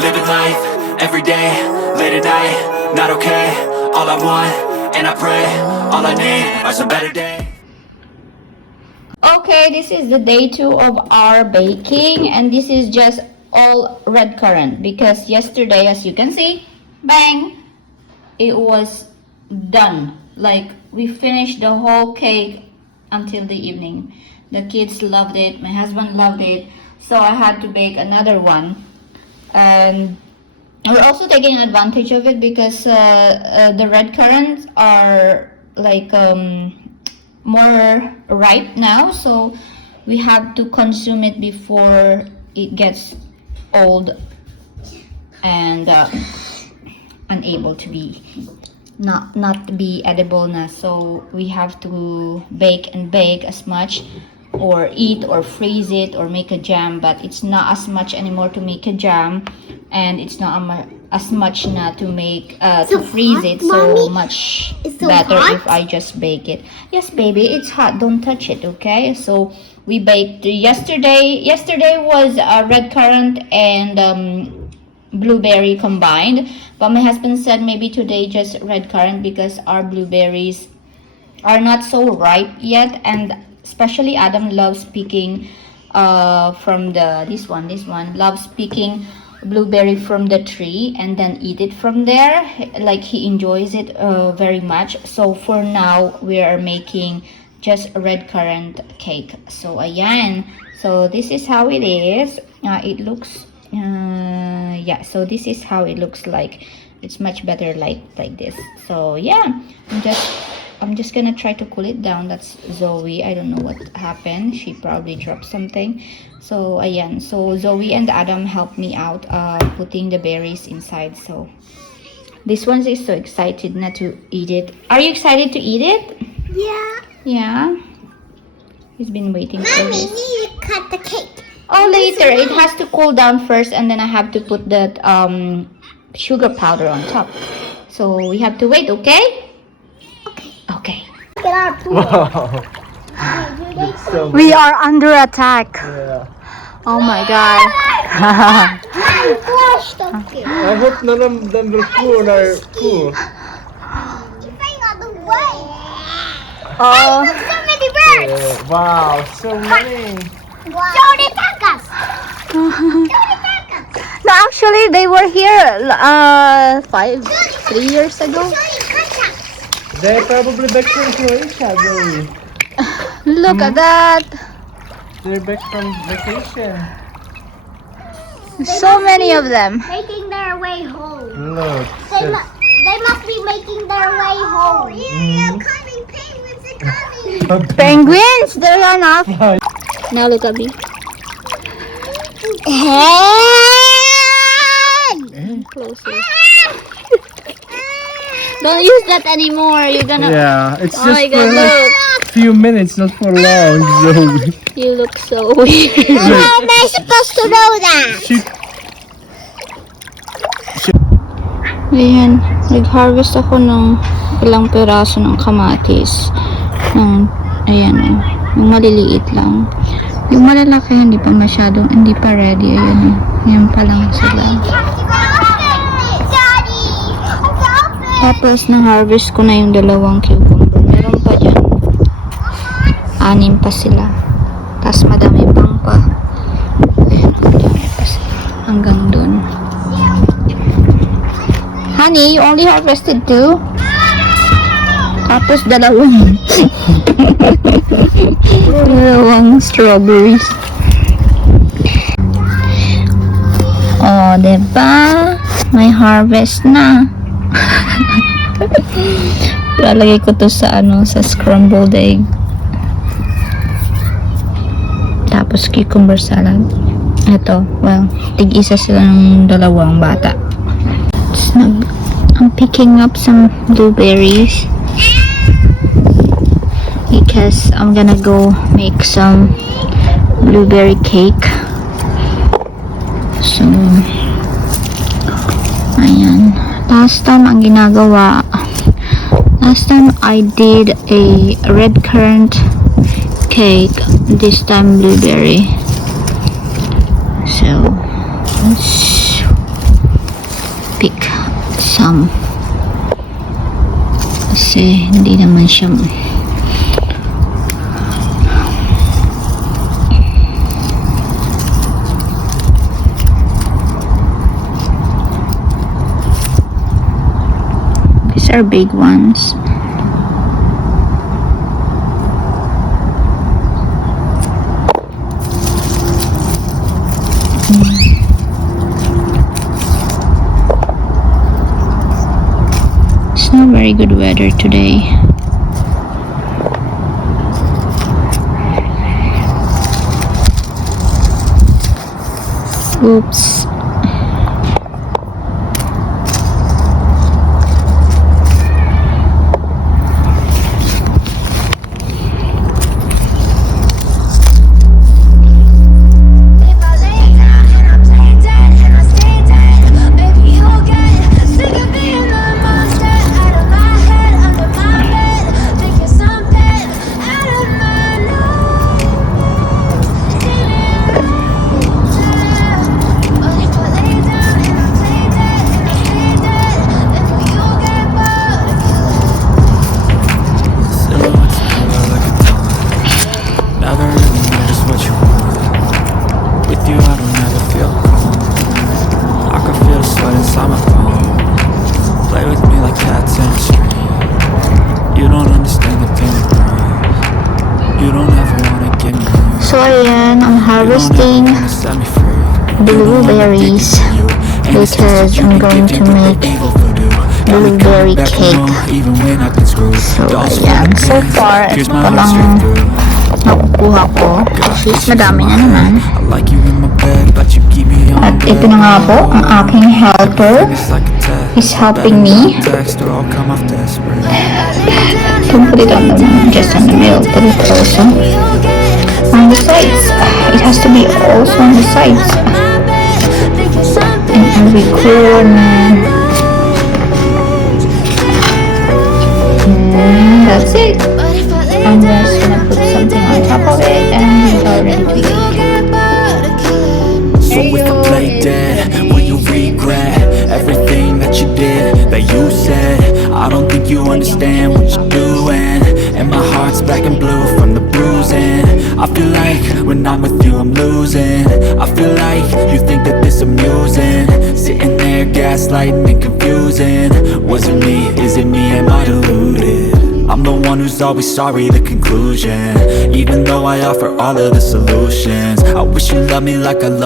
living life, every day, late at night, not okay. All I want, and I pray, all I need are some better days. Okay, this is the day 2 of our baking, and this is just all red currant because yesterday, as you can see, bang, it was done. Like, we finished the whole cake until the evening. The kids loved it, my husband loved it, so I had to bake another one. And we're also taking advantage of it because the red currants are like more ripe now, so we have to consume it before it gets old and unable to be not to be edible na. So we have to bake as much, or eat or freeze it or make a jam, but it's not as much anymore to make a jam, and it's not as much na to make to freeze it. So much better if I just bake it. Yes, baby, it's hot, don't touch it, okay? So we baked yesterday was red currant and blueberry combined, but my husband said maybe today just red currant because our blueberries are not so ripe yet, and especially Adam loves picking from this one loves picking blueberry from the tree and then eat it from there. Like, he enjoys it very much. So for now we are making just a red currant cake. So ayan, so this is how it is. It looks yeah, so this is how it looks like. It's much better like this. So yeah, I'm just gonna try to cool it down. That's Zoe. I don't know what happened. She probably dropped something. So ayan, so Zoe and Adam helped me out putting the berries inside. So this one is so excited not to eat it. Are you excited to eat it? Yeah. He's been waiting for this. Mommy, you cut the cake. Oh, later. It has to cool down first, and then I have to put that sugar powder on top. So we have to wait, okay? Okay. Look at our pool. Wow. That's so We are under attack. yeah. Oh my god. I flushed the I hope none of them will cool our pool. You're flying out the way. Oh, So many birds. Yeah. Wow, so many. Wow. Don't attack us. Don't attack us. no, actually they were here 3 years ago. They're probably back from Croatia, Zoe. Look at that. They're back from vacation. So many of them. Making their way home. Look. They must be making their way home. Yeah, coming. Penguins are coming. Penguins, there are enough. Now look at me. Closer. Don't use that anymore. You're gonna. Yeah, it's Oh just my for god, like look. few minutes, not for long, Zoe. You look so weird. How am I supposed to know that? Ayan, nag-harvest ako ng ilang peraso ng kamatis. Ayan o, yung maliliit lang. Yung malalaki hindi pa masyado, hindi pa ready. Ayan o, yan pa lang sila. Tapos na-harvest ko na yung 2 cucumber. Meron pa dyan. 6 pa sila. Tapos madami pang pa. Ayan, madami pa sila. Hanggang dun. Honey, you only harvested 2? Tapos 2. 2 strawberries. Oh, diba? May harvest na. Lalagay ko to sa sa scrambled egg. Tapos cucumber salad. Ito, well, tig-isa sila ng 2 bata. I'm picking up some blueberries because I'm gonna go make some blueberry cake. So, ayan. Last time I did a red currant cake, this time blueberry. So, let's kasi hindi naman siya these are big ones. It's not very good weather today. Oops. So ayan, I'm harvesting blueberries because I'm going to make blueberry cake. So ayan, so far ito pa lang nakukuha ko. Is madami na naman. At ito na nga po, ang aking helper is helping me. Don't put it on just on the middle, put it also on the sides. It has to be also on the sides. In every corner. And that's it. I'm just gonna put something on top of it and it's all ready to eat. So if I play dead, will you regret everything that you did, that you said? I don't think you understand what you're doing, and my heart's black and blue from the bruising. I feel like when I'm with you I'm losing. I feel like you think that this amusing, sitting there gaslighting and confusing. Was it me? Is it me? Am I deluded? I'm the one who's always sorry, the conclusion. Even though I offer all of the solutions, I wish you loved me like I love